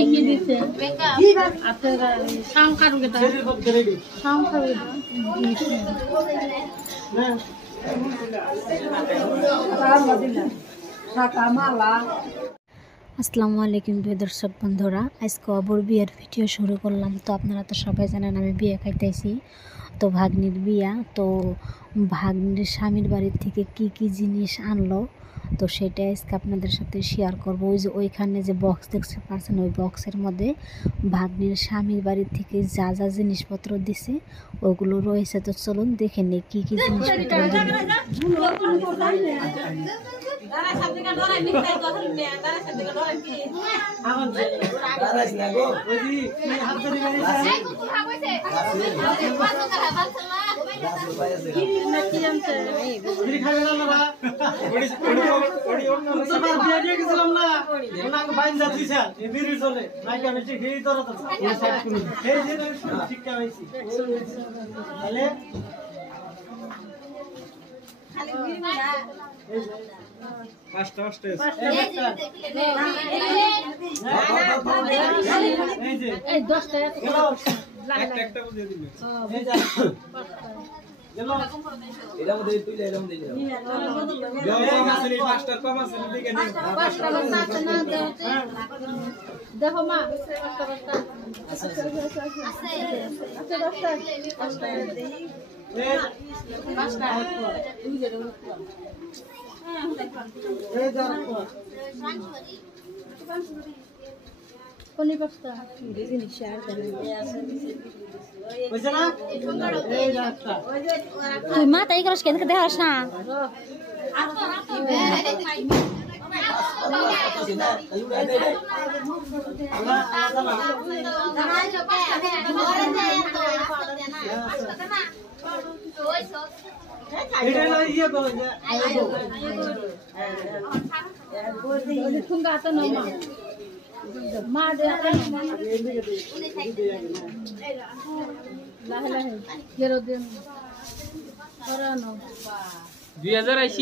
কি দিছে আপনারা সংখ্যার আসসালামু আলাইকুম দর্শক বন্ধুরা, আজকে অবর বিয়ের ভিডিও শুরু করলাম। তো আপনারা তো সবাই জানেন আমি বিয়ে খাইতেছি। তো ভাগ্নির বিয়া, তো ভাগ্নির স্বামীর বাড়ির থেকে কি জিনিস আনলো তো সেটা আজকে আপনাদের সাথে শেয়ার করব। ওই যে ওইখানে যে বক্স দেখতে পাচ্ছেন, ওই বক্সের মধ্যে ভাগ্নির স্বামীর বাড়ির থেকে যা যা জিনিসপত্র দিছে ওগুলো রয়েছে। তো চলুন দেখে নিই কি জিনিসপত্র দেখো মা তুই মা তাই করস কেন দেখাস না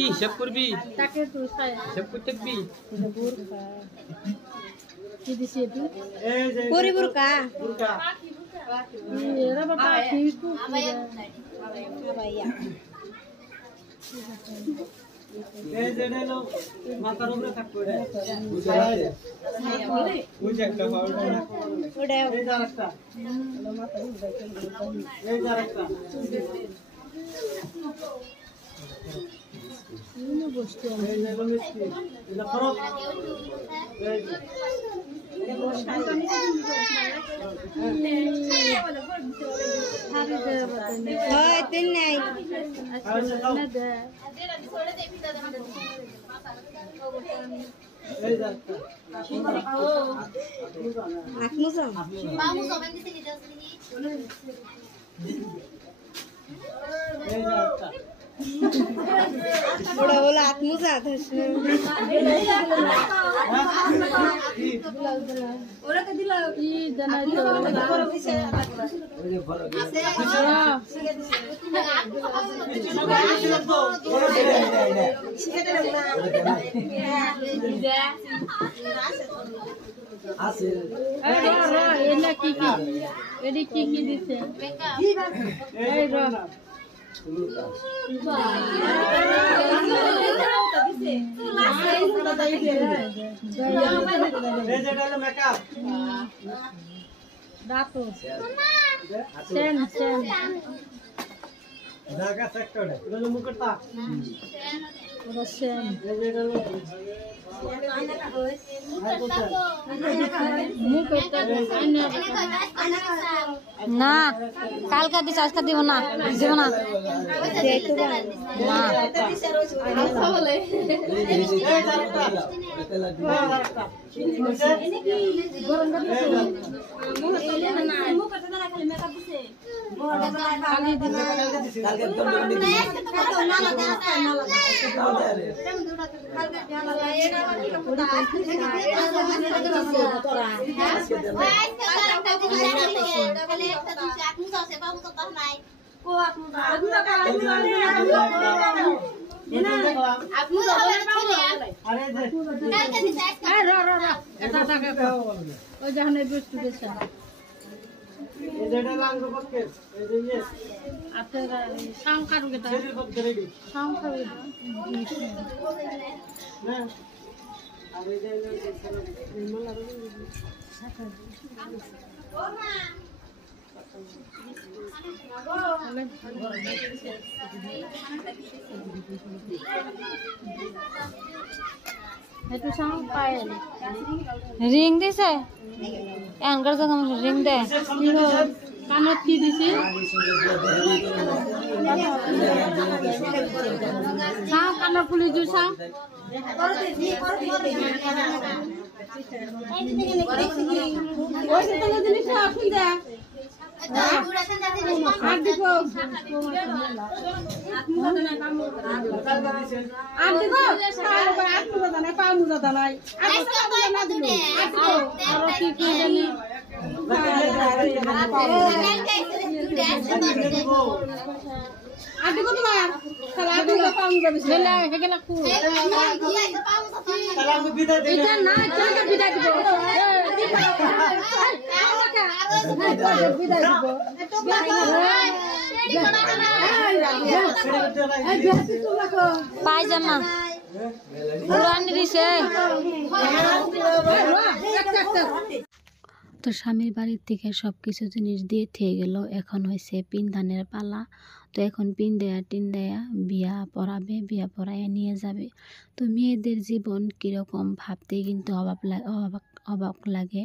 হিসাব করবি হিসাব করতে মাথার উপরে থাকবে बोला आत्मजा কি দিছে না কালকা দিস আজকে দিব না আপনি আরে যে এটা টাকা ওই যখন এই বস্তু গেছে এই যেটা লাঙ্গ পক্ষে এই যে ইয়ে আপনারা সংখ্যার গেটা শরীর পক্ষে রেডি সংখ্যার না আর এই যে একটু সাউন্ড পায়েল রিং দিছে এনকার জায়গা রিং দে কানত কি দিছি সাউ কানত ফুলি জু সাউ ওই তো জিনিস আসুন দে আর দিব আর দিব আর মুজা নাই পা মুজা নাই আর কি কি জানি আর দিব তোমার তাহলে আর দিব পা মুজা বেশি লে হেগেলা কু তাহলে আমি বিদায় দেই এটা না এটা বিদায় দিব বিদায় দিব পায়জামা উড়ান দিছে তো স্বামীর বাড়ির থেকে সব কিছু জিনিস দিয়ে থেকে গেল। এখন হয়েছে পিনদানের পালা। তো এখন পিন দেয়া টিন দেয়া বিয়া পড়াবে, বিয়া পড়াইয়া নিয়ে যাবে। তো মেয়েদের জীবন কীরকম ভাবতেই কিন্তু অবাক লাগে।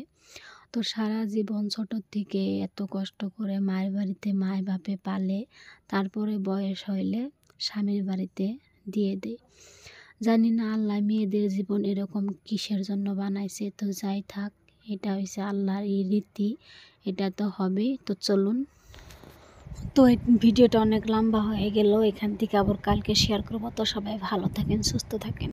তো সারা জীবন ছোটোর থেকে এত কষ্ট করে মায়ের বাড়িতে মায় বাপে পালে, তারপরে বয়স হইলে স্বামীর বাড়িতে দিয়ে দেয়। জানি না আল্লাহ মেয়েদের জীবন এরকম কিসের জন্য বানাইছে। তো যাই থাক, এটা হয়েছে আল্লাহর এই রীতি, এটা তো হবেই। তো চলুন, তো এই ভিডিওটা অনেক লম্বা হয়ে গেল, এখান থেকে আবার কালকে শেয়ার করবো। তো সবাই ভালো থাকেন, সুস্থ থাকেন।